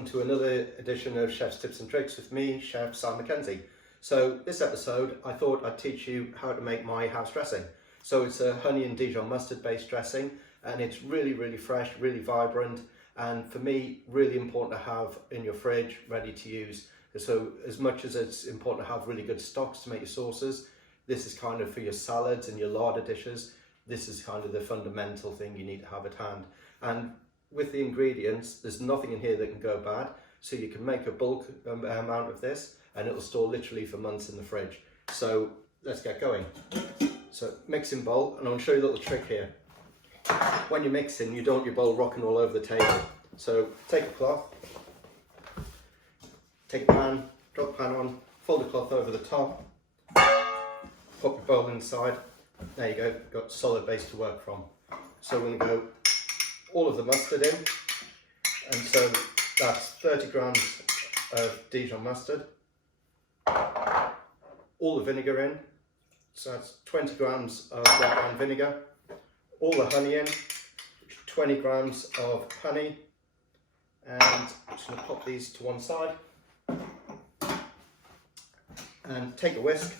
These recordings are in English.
welcome to another edition of Chef's Tips and Tricks with me, Chef Simon Mckenzie. So this episode, I thought I'd teach you how to make my house dressing. So it's a honey and Dijon mustard based dressing, and it's really, really fresh, really vibrant, and for me, really important to have in your fridge, ready to use. So as much as it's important to have really good stocks to make your sauces, this is kind of for your salads and your larder dishes. This is kind of the fundamental thing you need to have at hand. And with the ingredients, there's nothing in here that can go bad. So you can make a bulk amount of this and it'll store literally for months in the fridge. So let's get going. So mixing bowl, and I'll show you a little trick here. When you're mixing, you don't want your bowl rocking all over the table. So take a cloth, take a pan, drop the pan on, fold the cloth over the top, pop your bowl inside. There you go, got solid base to work from. So we're going to go all of the mustard in, and so that's 30 grams of Dijon mustard, all the vinegar in, so that's 20 grams of white wine vinegar, all the honey in, 20 grams of honey, and I'm just going to pop these to one side and take a whisk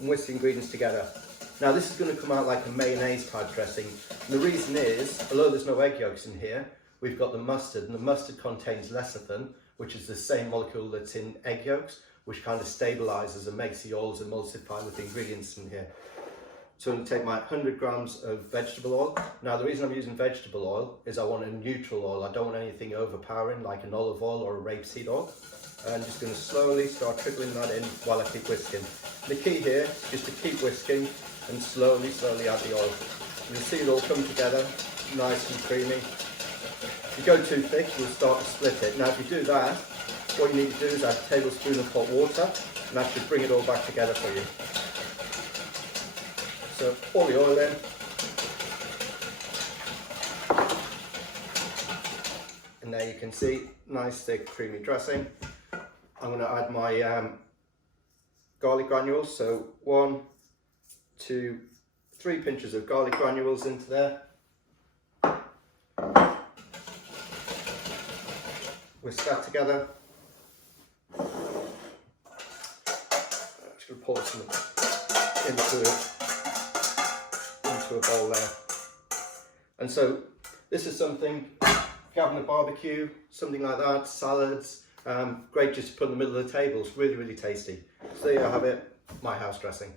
and whisk the ingredients together. Now this is going to come out like a mayonnaise type dressing, and the reason is, although there's no egg yolks in here, we've got the mustard, and the mustard contains lecithin, which is the same molecule that's in egg yolks, which kind of stabilizes and makes the oils emulsify with the ingredients in here. So I'm going to take my 100 grams of vegetable oil. Now the reason I'm using vegetable oil is I want a neutral oil. I don't want anything overpowering like an olive oil or a rapeseed oil. I'm just going to slowly start trickling that in while I keep whisking. The key here is to keep whisking and slowly add the oil. You'll see it all come together, nice and creamy. If you go too thick, you'll start to split it. Now if you do that, what you need to do is add a tablespoon of hot water, and that should bring it all back together for you. So pour the oil in. And there you can see, nice thick creamy dressing. I'm going to add my garlic granules, so 1, 2, 3 pinches of garlic granules into there. Whisk that together. I'm just going to pour some into a bowl there. And so this is something, if you're having a barbecue, something like that, salads, great just to put in the middle of the table. It's really, really tasty. So there you have it, my house dressing.